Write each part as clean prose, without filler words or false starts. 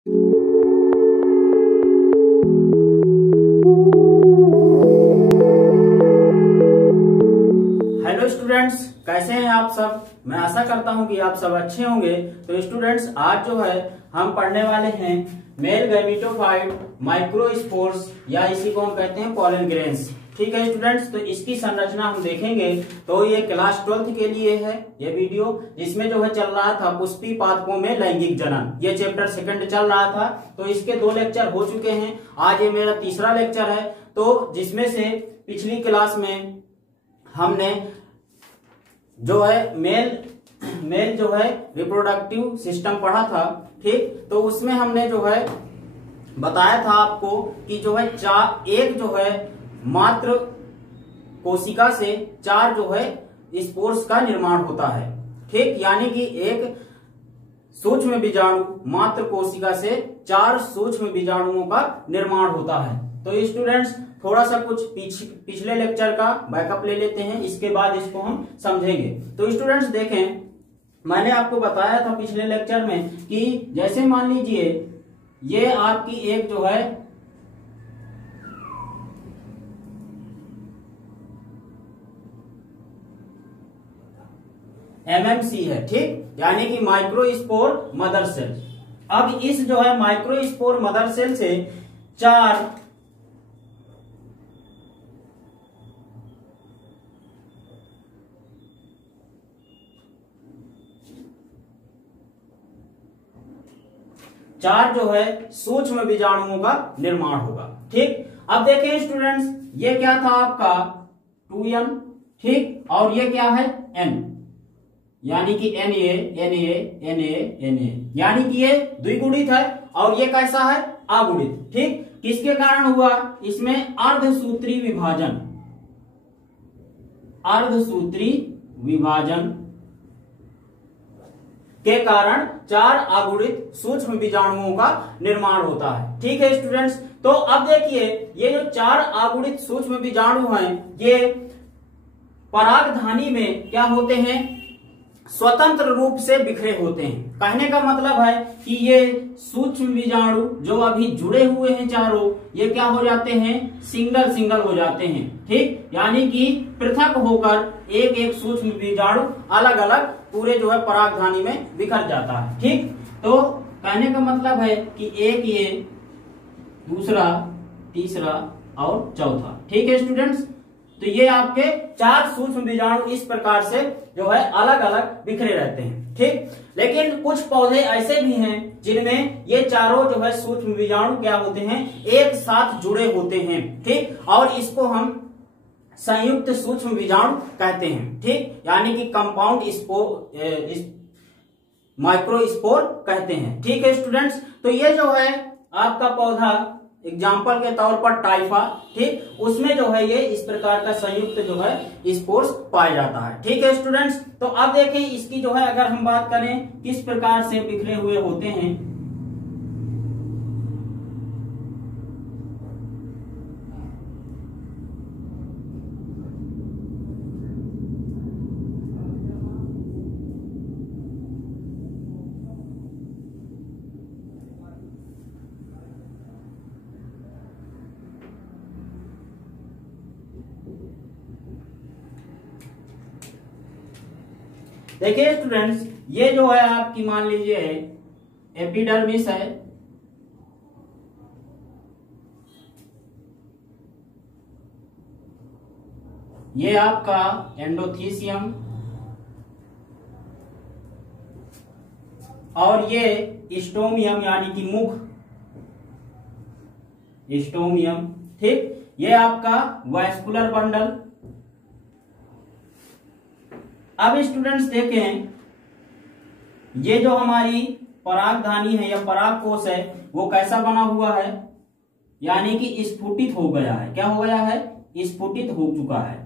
Hello students, कैसे हैं आप सब। मैं आशा करता हूं कि आप सब अच्छे होंगे। तो स्टूडेंट्स, आज जो है हम पढ़ने वाले हैं मेल गैमेटोफाइट माइक्रोस्पोर्स, या इसी को हम कहते हैं पॉलन ग्रेन्स। ठीक है स्टूडेंट्स, तो इसकी संरचना हम देखेंगे। तो ये क्लास 12th के लिए है ये वीडियो, जिसमें जो है चल रहा था पुष्पी पादपों में लैंगिक जनन। ये चैप्टर 2 चल रहा था। तो इसके 2 लेक्चर हो चुके हैं। आज ये मेरा तीसरा लेक्चर है। तो जिसमें से पिछली क्लास में हमने जो है मेल जो है रिप्रोडक्टिव सिस्टम पढ़ा था। ठीक, तो उसमें हमने जो है बताया था आपको कि जो है एक जो है मात्र कोशिका से 4 जो है स्पोर्स का निर्माण होता है। ठीक, यानी कि एक सूक्ष्म बीजाणु मात्र कोशिका से 4 सूक्ष्म बीजाणुओं का निर्माण होता है। तो स्टूडेंट्स, थोड़ा सा कुछ पिछले लेक्चर का बैकअप ले लेते हैं, इसके बाद इसको हम समझेंगे। तो स्टूडेंट्स देखें, मैंने आपको बताया था पिछले लेक्चर में कि जैसे मान लीजिए ये आपकी एक जो है एमएमसी है। ठीक, यानी कि माइक्रोस्पोर मदर सेल। अब इस जो है माइक्रोस्पोर मदर सेल से 4 जो है सूक्ष्म बीजाणुओं का निर्माण होगा। ठीक, अब देखें स्टूडेंट्स, ये क्या था आपका 2n। ठीक, और ये क्या है n, यानी कि Na, यानी कि ये द्विगुणित है और ये कैसा है अगुणित। ठीक, किसके कारण हुआ, इसमें अर्धसूत्री विभाजन के कारण 4 अगुणित सूक्ष्म बीजाणुओं का निर्माण होता है। ठीक है स्टूडेंट्स, तो अब देखिए ये जो 4 अगुणित सूक्ष्म बीजाणु हैं, ये परागधानी में क्या होते हैं, स्वतंत्र रूप से बिखरे होते हैं। कहने का मतलब है कि ये सूक्ष्म बीजाणु जो अभी जुड़े हुए हैं चारों, ये क्या हो जाते हैं, सिंगल हो जाते हैं। ठीक, यानी कि पृथक होकर एक एक सूक्ष्म बीजाणु अलग अलग पूरे जो है परागधानी में बिखर जाता है। ठीक, तो कहने का मतलब है कि एक ये, दूसरा, तीसरा और चौथा। ठीक है स्टूडेंट्स, तो ये आपके 4 सूक्ष्म बीजाणु इस प्रकार से जो है अलग अलग बिखरे रहते हैं। ठीक, लेकिन कुछ पौधे ऐसे भी हैं जिनमें ये चारों जो है सूक्ष्म बीजाणु क्या होते हैं, एक साथ जुड़े होते हैं। ठीक, और इसको हम संयुक्त सूक्ष्म बीजाणु कहते हैं। ठीक, यानी कि कंपाउंड माइक्रोस्पोर कहते हैं। ठीक है स्टूडेंट्स, तो ये जो है आपका पौधा एग्जाम्पल के तौर पर टाइफा, ठीक, उसमें जो है ये इस प्रकार का संयुक्त जो है स्पोर्स पाया जाता है। ठीक है स्टूडेंट्स, तो अब देखें इसकी जो है अगर हम बात करें किस प्रकार से बिखरे हुए होते हैं। देखिए स्टूडेंट्स, ये जो है आपकी मान लीजिए एपिडर्मिस है, ये आपका एंडोथीसियम, और ये स्टोमियम यानी कि मुख, स्टोमियम। ठीक, ये आपका वैस्कुलर बंडल। अब स्टूडेंट्स देखें, ये जो हमारी परागधानी है या परागकोश है वो कैसा बना हुआ है, यानी कि स्फुटित हो गया है। क्या हो गया है, स्फुटित हो चुका है,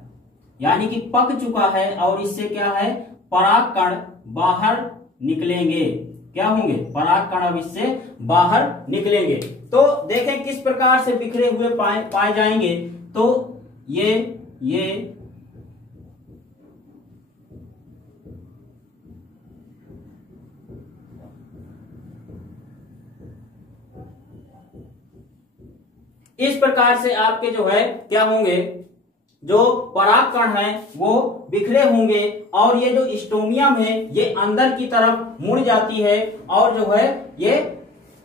यानी कि पक चुका है। और इससे क्या है, परागकण बाहर निकलेंगे। क्या होंगे, परागकण अब इससे बाहर निकलेंगे। तो देखें किस प्रकार से बिखरे हुए पाए जाएंगे। तो ये इस प्रकार से आपके जो है क्या होंगे, जो परागकण है वो बिखरे होंगे और ये जो स्टोमियम है ये अंदर की तरफ मुड़ जाती है और जो है ये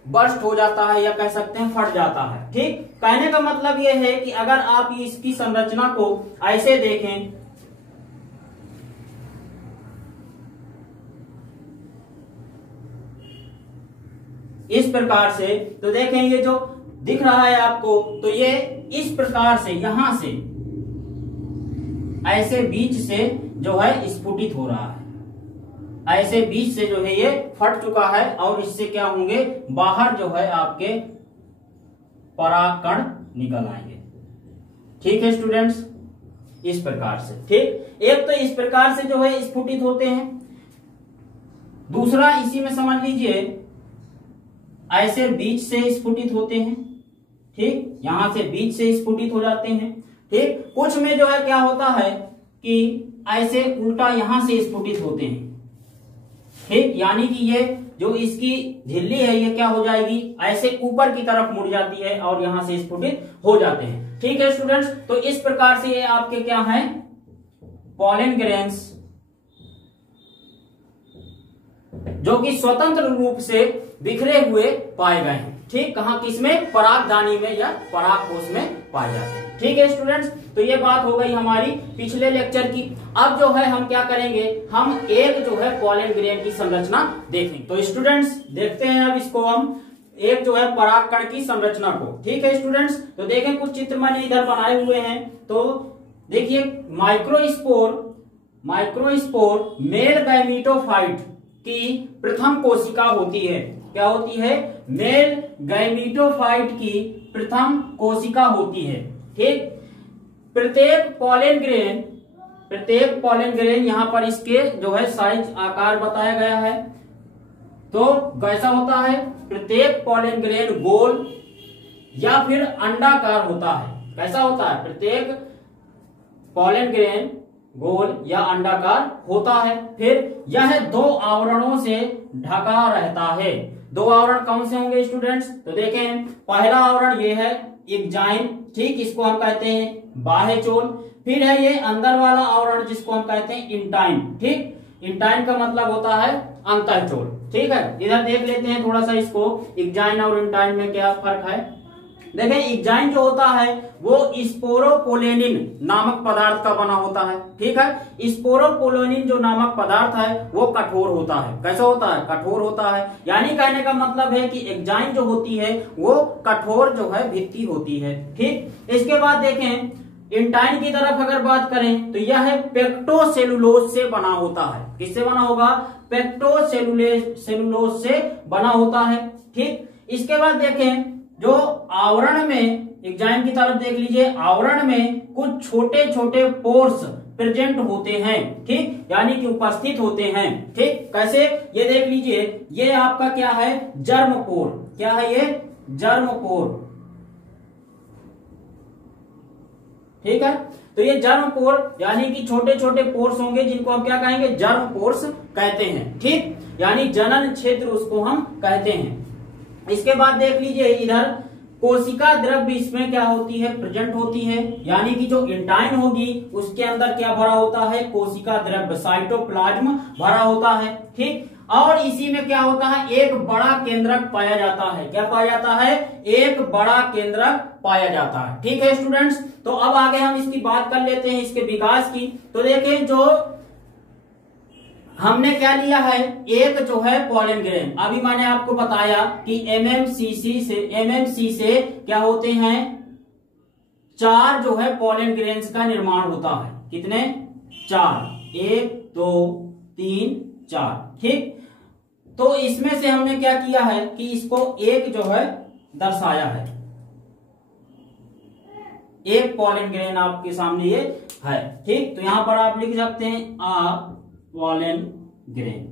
बर्स्ट हो जाता है या कह सकते हैं फट जाता है। ठीक, कहने का मतलब ये है कि अगर आप इसकी संरचना को ऐसे देखें, इस प्रकार से, तो देखें ये जो दिख रहा है आपको, तो ये इस प्रकार से यहां से ऐसे बीच से जो है स्फुटित हो रहा है, ऐसे बीच से जो है ये फट चुका है और इससे क्या होंगे, बाहर जो है आपके परागकण निकल आएंगे। ठीक है स्टूडेंट्स, इस प्रकार से। ठीक, एक तो इस प्रकार से जो है स्फुटित होते हैं, दूसरा इसी में समझ लीजिए ऐसे बीच से स्फुटित होते हैं। ठीक, यहां से बीच से स्फुटित हो जाते हैं। ठीक, कुछ में जो है क्या होता है कि ऐसे उल्टा यहां से स्फुटित होते हैं। ठीक, यानी कि ये जो इसकी झिल्ली है ये क्या हो जाएगी, ऐसे ऊपर की तरफ मुड़ जाती है और यहां से स्फुटित हो जाते हैं। ठीक है स्टूडेंट्स, तो इस प्रकार से ये आपके क्या हैं, पॉलन ग्रेन्स, जो कि स्वतंत्र रूप से बिखरे हुए पाए गए हैं। ठीक, कहां, किसमें, परागधानी में या परागकोश में पाए जाते हैं। ठीक है स्टूडेंट्स, तो ये बात हो गई हमारी पिछले लेक्चर की। अब जो है हम क्या करेंगे, हम एक जो है पॉलन ग्रेन की संरचना देखेंगे। तो स्टूडेंट्स देखते हैं अब इसको हम एक जो है परागकण की संरचना को। ठीक है स्टूडेंट्स, तो देखें कुछ चित्र मैंने इधर बनाए हुए हैं। तो देखिए माइक्रोस्पोर मेल गैमीटोफाइट की प्रथम कोशिका होती है। क्या होती है, मेल गैमीटोफाइट की प्रथम कोशिका होती है। ठीक, प्रत्येक पॉलन ग्रेन यहां पर इसके जो है साइज आकार बताया गया है। तो कैसा होता है, प्रत्येक पॉलन ग्रेन गोल या फिर अंडाकार होता है। कैसा होता है, प्रत्येक पॉलन ग्रेन गोल या अंडाकार होता है। फिर यह 2 आवरणों से ढका रहता है। 2 आवरण कौन से होंगे स्टूडेंट्स, तो देखें पहला आवरण ये है एग्जाइम। ठीक, इसको हम कहते हैं बाह्य चोल। फिर है ये अंदर वाला आवरण जिसको हम कहते हैं इंटाइन। ठीक, इंटाइन का मतलब होता है अंतःचोल। ठीक है, इधर देख लेते हैं थोड़ा सा इसको, एग्जाइन और इंटाइन में क्या फर्क है। देखें, एग्जाइन जो होता है वो स्पोरोपोलेनिन नामक पदार्थ का बना होता है। ठीक है, स्पोरोपोलेनिन जो नामक पदार्थ है वो कठोर होता है। कैसा होता है, कठोर होता है। यानी कहने का मतलब है कि एग्जाइन जो होती है वो कठोर जो है भित्ति होती है। ठीक, इसके बाद देखें इंटाइन की तरफ अगर बात करें तो यह पेक्टोसेलुलोज से बना होता है। किससे बना होगा, पेक्टोसेलुलोज से बना होता है। ठीक, इसके बाद देखें जो आवरण में, एग्जाइन की तरफ देख लीजिए, आवरण में कुछ छोटे छोटे पोर्स प्रेजेंट होते हैं। ठीक, यानी कि उपस्थित होते हैं। ठीक, कैसे, ये देख लीजिए, ये आपका क्या है, जर्म पोर। क्या है ये, जर्म पोर। ठीक है, तो ये जर्म पोर यानी कि छोटे छोटे पोर्स होंगे जिनको हम क्या कहेंगे, जर्म पोर्स कहते हैं। ठीक, यानी जनन क्षेत्र उसको हम कहते हैं। इसके बाद देख लीजिए इधर कोशिका द्रव्य इसमें क्या होती है, प्रेजेंट होती है। यानी कि जो इंटाइन होगी उसके अंदर क्या भरा होता है, कोशिका द्रव्य, साइटोप्लाज्म भरा होता है। ठीक, और इसी में क्या होता है, एक बड़ा केंद्रक पाया जाता है। क्या पाया जाता है, एक बड़ा केंद्रक पाया जाता है। ठीक है स्टूडेंट्स, तो अब आगे हम इसकी बात कर लेते हैं इसके विकास की। तो देखें जो हमने क्या लिया है, एक जो है पॉलन ग्रेन। अभी मैंने आपको बताया कि एमएमसी से क्या होते हैं, 4 जो है पॉलन ग्रेन्स का निर्माण होता है। कितने, 4, 1 2 3 4। ठीक, तो इसमें से हमने क्या किया है कि इसको एक जो है दर्शाया है। एक पॉलन ग्रेन आपके सामने ये है। ठीक, तो यहां पर आप लिख सकते हैं पॉलन ग्रेन,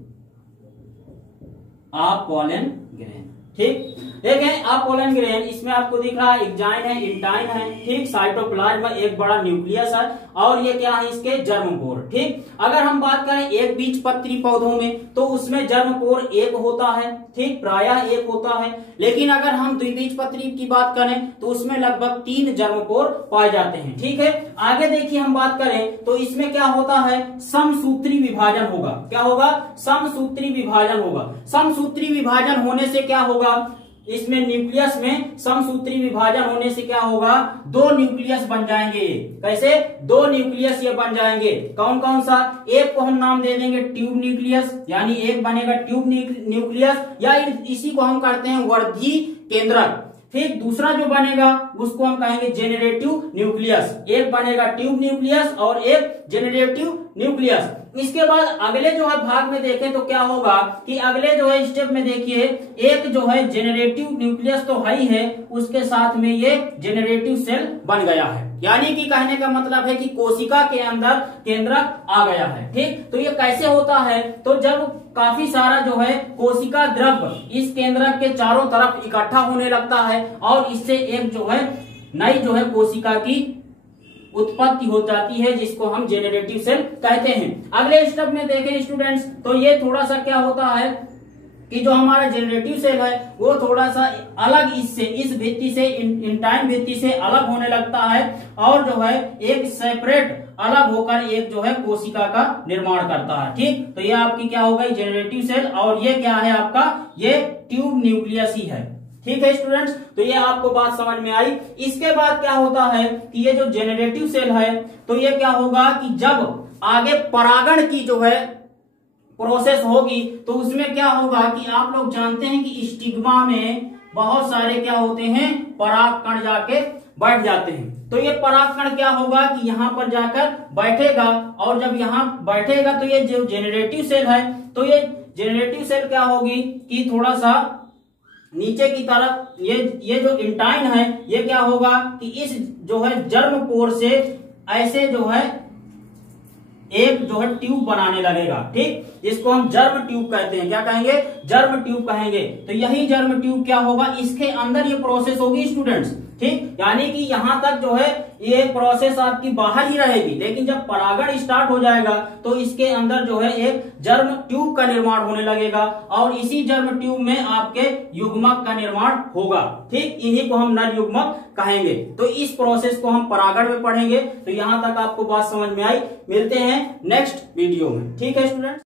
पॉलन ग्रेन। ठीक, देखें अपोलन ग्रेन, इसमें आपको दिख रहा है एग्जाइन है, इंटाइन है, ठीक, साइटोप्लाज्म एक बड़ा न्यूक्लियस है, और ये क्या है इसके जर्मपोर। ठीक, अगर हम बात करें एक बीजपत्री पौधों में तो उसमें जर्मपोर एक होता है, ठीक, प्रायः एक होता है। लेकिन अगर हम द्विबीजपत्री की बात करें तो उसमें लगभग 3 जर्मपोर पाए जाते हैं। ठीक है, आगे देखिए हम बात करें तो इसमें क्या होता है, समसूत्री विभाजन होगा। क्या होगा, समसूत्री विभाजन होगा। समसूत्री विभाजन होने से क्या होगा, इसमें न्यूक्लियस में समसूत्री विभाजन होने से क्या होगा, 2 न्यूक्लियस बन जाएंगे। कैसे, 2 न्यूक्लियस ये बन जाएंगे। कौन कौन सा, एक को हम नाम दे देंगे ट्यूब न्यूक्लियस, यानी एक बनेगा ट्यूब न्यूक्लियस, या इसी को हम करते हैं वर्धी केंद्रक। फिर दूसरा जो बनेगा उसको हम कहेंगे जेनरेटिव न्यूक्लियस। एक बनेगा ट्यूब न्यूक्लियस और एक जेनरेटिव न्यूक्लियस। इसके बाद अगले जो है भाग में देखें तो क्या होगा कि अगले जो है स्टेप में देखिए, एक जो है जेनरेटिव न्यूक्लियस तो है ही है, उसके साथ में ये जेनरेटिव सेल बन गया है। यानी कि कहने का मतलब है कि कोशिका के अंदर केंद्रक आ गया है। ठीक, तो ये कैसे होता है, तो जब काफी सारा जो है कोशिका द्रव्य इस केंद्रक के चारों तरफ इकट्ठा होने लगता है और इससे एक जो है नई जो है कोशिका की उत्पत्ति हो जाती है, जिसको हम जेनरेटिव सेल कहते हैं। अगले स्टेप में देखें स्टूडेंट्स तो ये थोड़ा सा क्या होता है कि जो हमारा जेनरेटिव सेल है वो थोड़ा सा अलग इससे, इस भित्ति से, इंटाइन भित्ति से अलग होने लगता है और जो है एक सेपरेट अलग होकर एक जो है कोशिका का निर्माण करता है। ठीक, तो ये आपकी क्या हो गई, जेनरेटिव सेल, और ये क्या है आपका, ये ट्यूब न्यूक्लियस ही है। ठीक है स्टूडेंट्स, तो ये आपको बात समझ में आई। इसके बाद क्या होता है कि ये जो जेनरेटिव सेल है तो ये क्या होगा कि जब आगे परागण की जो है प्रोसेस होगी तो उसमें क्या होगा कि आप लोग जानते हैं कि स्टिग्मा में बहुत सारे क्या होते हैं, पराग कण जाके बैठ जाते हैं। तो ये पराग कण क्या होगा कि यहाँ पर जाकर बैठेगा, और जब यहाँ बैठेगा तो ये जो जेनरेटिव सेल है तो ये जेनरेटिव सेल क्या होगी कि थोड़ा सा नीचे की तरफ ये जो इंटाइन है ये क्या होगा कि इस जो है जर्मपोर से ऐसे जो है एक जो है ट्यूब बनाने लगेगा। ठीक, जिसको हम जर्म ट्यूब कहते हैं। क्या कहेंगे, जर्म ट्यूब कहेंगे। तो यही जर्म ट्यूब क्या होगा, इसके अंदर ये प्रोसेस होगी स्टूडेंट्स। ठीक, यानी कि यहां तक जो है ये प्रोसेस आपकी बाहर ही रहेगी, लेकिन जब परागण स्टार्ट हो जाएगा तो इसके अंदर जो है एक जर्म ट्यूब का निर्माण होने लगेगा और इसी जर्म ट्यूब में आपके युग्मक का निर्माण होगा। ठीक, इन्हीं को हम नर युग्मक कहेंगे। तो इस प्रोसेस को हम परागण में पढ़ेंगे। तो यहां तक आपको बात समझ में आई। मिलते हैं नेक्स्ट वीडियो में। ठीक है स्टूडेंट।